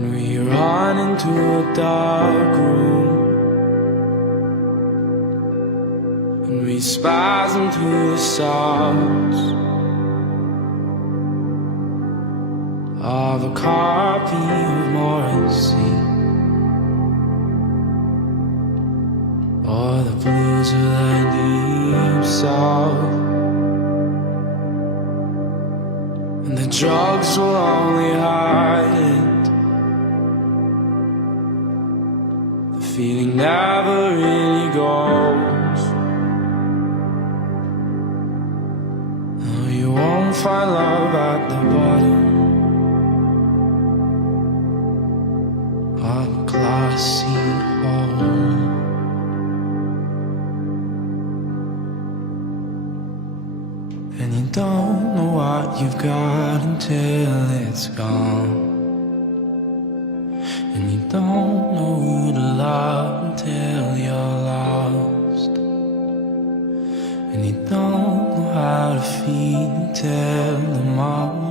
And we run into a dark room, and we spasm through the sobs of a copy of Morrissey, or the blues of the deep south. And the drugs will only hide it. The feeling never really goes. No, you won't find love at the bottom of a glassy hole. And you don't know what you've got until it's gone. And you don't know who to love until you're lost. And you don't know how to feel until tomorrow.